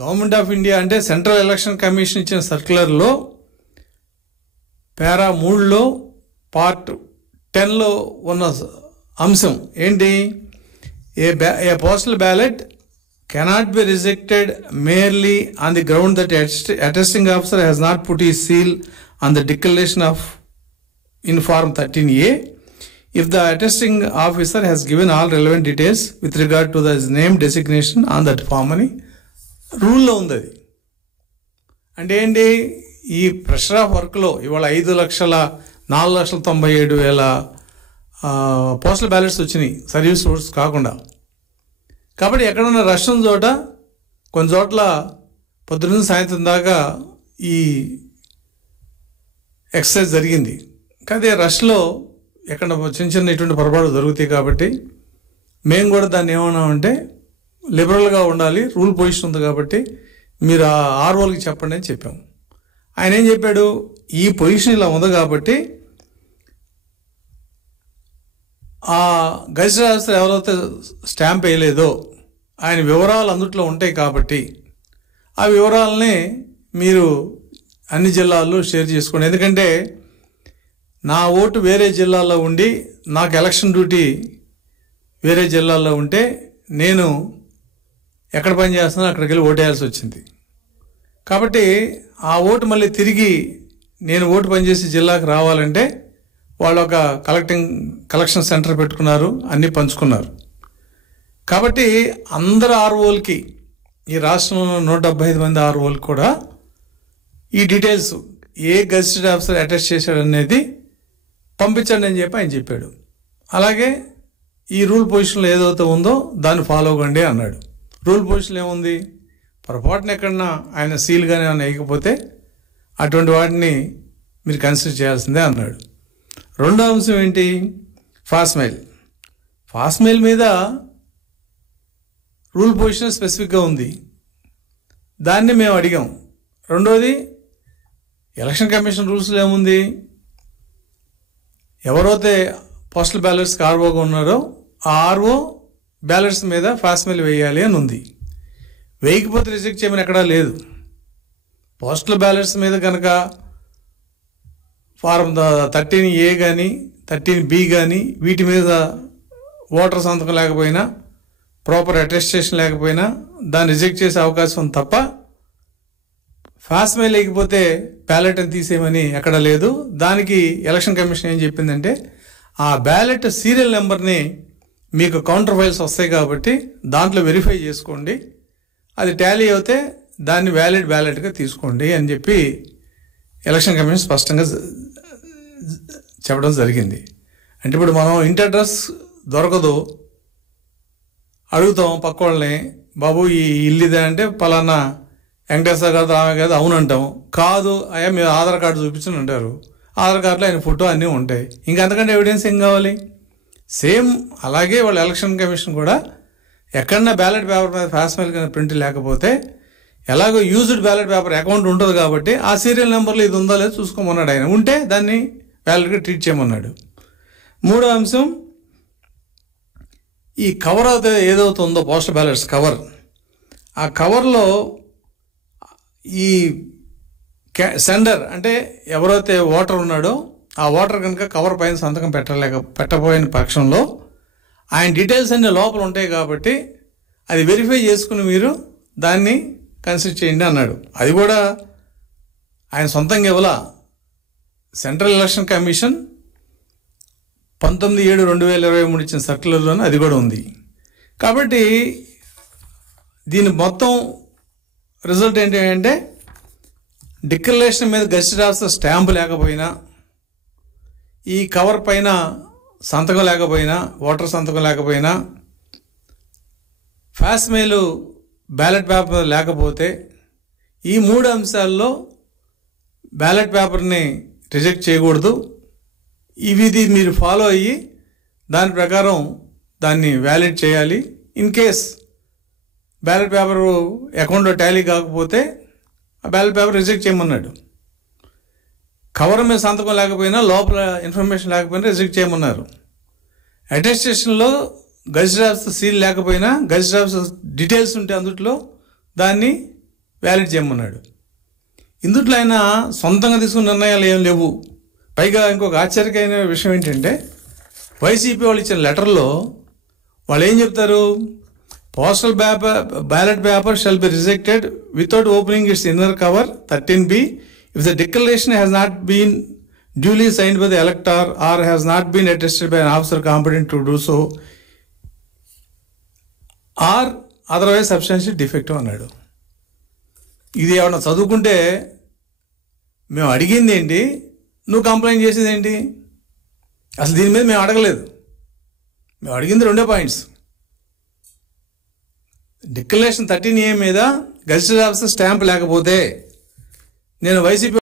Government of India అంటే central election commission ఇచ్చిన సర్క్యులర్లో పారా 3లో పార్ట్ 10లో ఉన్న అంశం ఏంటి? A postal ballot cannot be rejected merely on the ground that attesting officer has not put his seal on the declaration of in form 13A if the attesting officer has given all relevant details with regard to the name designation on that form అని రూల్లో ఉంది. అది అంటే ఏంటి? ఈ pressure of వర్క్లో ఇవాళ 5,04,97,000 postal ballots వచ్చినాయి service rules కాకుండా. కాబట్టి ఎక్కడన్నా రష్ ఉన్న చోట కొన్ని చోట్ల పొద్దున్న సాయంత్రం దాకా ఈ ఎక్సర్సైజ్ జరిగింది. కానీ రష్లో ఎక్కడ చిన్న చిన్న ఇటువంటి పొరపాటు జరుగుతాయి. కాబట్టి మేము కూడా దాన్ని ఏమన్నామంటే లిబరల్గా ఉండాలి, రూల్ పొజిషన్ ఉంది కాబట్టి మీరు ఆ ఆర్ఓలకి చెప్పండి అని చెప్పాము. ఆయన ఏం చెప్పాడు? ఈ పొజిషన్ ఇలా ఉంది కాబట్టి ఆ గెజిటెడ్ ఆఫీసర్ ఎవరైతే స్టాంప్ వేయలేదో ఆయన వివరాలు అందుట్లో ఉంటాయి కాబట్టి ఆ వివరాలని మీరు అన్ని జిల్లాల్లో షేర్ చేసుకోండి. ఎందుకంటే నా ఓటు వేరే జిల్లాలో ఉండి నాకు ఎలక్షన్ డ్యూటీ వేరే జిల్లాలో ఉంటే నేను ఎక్కడ పని చేస్తున్నానో అక్కడికి వెళ్ళి ఓటేయాల్సి వచ్చింది. కాబట్టి ఆ ఓటు మళ్ళీ తిరిగి నేను ఓటు పనిచేసే జిల్లాకు రావాలంటే వాళ్ళు ఒక కలెక్షన్ సెంటర్ పెట్టుకున్నారు, అన్నీ పంచుకున్నారు. కాబట్టి అందరు ఆర్ఓలకి ఈ రాష్ట్రంలో 175 మంది ఆర్ఓలకి కూడా ఈ డీటెయిల్స్ ఏ గెజిటెడ్ ఆఫీసర్ అటెస్ట్ చేశాడు అనేది పంపించండి అని చెప్పి ఆయన చెప్పాడు. అలాగే ఈ రూల్ పొజిషన్లో ఏదైతే ఉందో దాన్ని ఫాలో అవ్వండి అన్నాడు. రూల్ పొజిషన్లో ఏముంది? పొరపాటున ఎక్కడన్నా ఆయన సీల్ కానీ ఏమైనా వేయకపోతే అటువంటి వాటిని మీరు కన్సిడర్ చేయాల్సిందే అన్నాడు. రెండో అంశం ఏంటి? ఫాస్మెయిల్. ఫాస్మెయిల్ మీద రూల్ పొజిషన్ స్పెసిఫిక్గా ఉంది, దాన్ని మేము అడిగాం. రెండోది ఎలక్షన్ కమిషన్ రూల్స్లో ఏముంది? ఎవరైతే పోస్టల్ బ్యాలెట్స్కి ఆర్ఓగా ఉన్నారో ఆ ఆర్ఓ బ్యాలెట్స్ మీద ఫాస్మెయిల్ వేయాలి అని ఉంది. వేయకపోతే రిజెక్ట్ చేయమని ఎక్కడా లేదు. పోస్టల్ బ్యాలెట్స్ మీద కనుక ఫారం 13A కానీ 13B కానీ వీటి మీద ఓటర్ సంతకం లేకపోయినా ప్రాపర్ అటెస్టేషన్ లేకపోయినా దాన్ని రిజెక్ట్ చేసే అవకాశం ఉంది తప్ప ఫాస్మెయిల్ లేకపోతే బ్యాలెట్ అని తీసేయమని ఎక్కడ లేదు. దానికి ఎలక్షన్ కమిషన్ ఏం చెప్పిందంటే ఆ బ్యాలెట్ సీరియల్ నెంబర్ని మీకు కౌంటర్ ఫైల్స్ వస్తాయి కాబట్టి దాంట్లో వెరిఫై చేసుకోండి, అది టాలీ అవుతే దాన్ని వ్యాలిడ్ బ్యాలెట్గా తీసుకోండి అని చెప్పి ఎలక్షన్ కమిషన్ స్పష్టంగా చెప్పడం జరిగింది. అంటే ఇప్పుడు మనం ఇంటి అడ్రస్ దొరకదు, అడుగుతాం పక్క వాళ్ళని, బాబు ఈ ఇల్లు ఇదే అంటే పలానా వెంకటేశ్వర గారు ఆమె కాదు, అవునంటాం. కాదు అయ్యా మీరు ఆధార్ కార్డు చూపించని అంటారు. ఆధార్ కార్డులో ఆయన ఫోటో అన్నీ ఉంటాయి. ఇంకా అంతకంటే ఎవిడెన్స్ ఏం కావాలి? సేమ్ అలాగే వాళ్ళ ఎలక్షన్ కమిషన్ కూడా ఎక్కడన్నా బ్యాలెట్ పేపర్ మీద ఫాస్మెయిల్ కానీ ప్రింట్ లేకపోతే ఎలాగో యూజ్డ్ బ్యాలెట్ పేపర్ అకౌంట్ ఉంటుంది కాబట్టి ఆ సీరియల్ నెంబర్లో ఇది ఉందో లేదో చూసుకోమన్నాడు. ఆయన ఉంటే దాన్ని వ్యాలిడ్గా ట్రీట్ చేయమన్నాడు. మూడో అంశం ఈ కవర్ అయితే ఏదవుతుందో పోస్టల్ బ్యాలెట్స్ కవర్, ఆ కవర్లో ఈ సెండర్ అంటే ఎవరైతే ఓటర్ ఉన్నాడో ఆ ఓటర్ కనుక కవర్ పైన సంతకం పెట్టబోయిన పక్షంలో ఆయన డీటెయిల్స్ అన్నీ లోపల ఉంటాయి కాబట్టి అది వెరిఫై చేసుకుని మీరు దాన్ని కన్సిడర్ చేయండి అన్నాడు. అది కూడా ఆయన సొంతంగా ఇవ్వాల. సెంట్రల్ ఎలక్షన్ కమిషన్ 19/7/2023 ఇచ్చిన సర్క్యులర్లోనే అది కూడా ఉంది. కాబట్టి దీని మొత్తం రిజల్ట్ ఏంటి అంటే డిక్లరేషన్ మీద గెజిటెడ్ ఆఫీసర్ స్టాంపు లేకపోయినా, ఈ కవర్ పైన సంతకం లేకపోయినా, ఓటర్ సంతకం లేకపోయినా, ఫాస్మెయిల్ బ్యాలెట్ పేపర్ లేకపోతే ఈ 3 అంశాల్లో బ్యాలెట్ పేపర్ని రిజెక్ట్ చేయకూడదు. ఇది మీరు ఫాలో అయ్యి దాని ప్రకారం దాన్ని వ్యాలిడ్ చేయాలి. ఇన్ కేస్ బ్యాలెట్ పేపరు అకౌంట్లో టాలీ కాకపోతే ఆ బ్యాలెట్ పేపర్ రిజెక్ట్ చేయమన్నాడు. కవర్ మీద సంతకం లేకపోయినా, లోపల ఇన్ఫర్మేషన్ లేకపోయినా రిజెక్ట్ చేయమన్నారు. అటెస్టేషన్లో గెజిటెడ్ ఆఫీసర్ సీల్ లేకపోయినా, గెజిటెడ్ ఆఫీసర్ డీటెయిల్స్ ఉంటే అందుట్లో దాన్ని వ్యాలిడ్ చేయమన్నాడు. ఇందుట్లో ఆయన సొంతంగా తీసుకున్న నిర్ణయాలు ఏం లేవు. పైగా ఇంకొక ఆశ్చర్యకరమైన విషయం ఏంటంటే వైసీపీ వాళ్ళు ఇచ్చిన లెటర్లో వాళ్ళు ఏం చెప్తారు, postal ballot paper shall be rejected without opening it's inner cover 13B if the declaration has not been duly signed by the elector or has not been attested by an officer competent to do so or otherwise substantially defective అన్నాడు. ఇది ఏమన్నా చదువుకుంటే మేము అడిగింది ఏంటి, నువ్వు complaint చేసేది ఏంటి? అసలు దీని మీద మేము అడగలేదు. మేము అడిగింది 2 పాయింట్స్. డిక్లరేషన్ 13A మీద గెజిటెడ్ ఆఫీసర్ స్టాంప్ లేకపోతే నేను వైసీపీ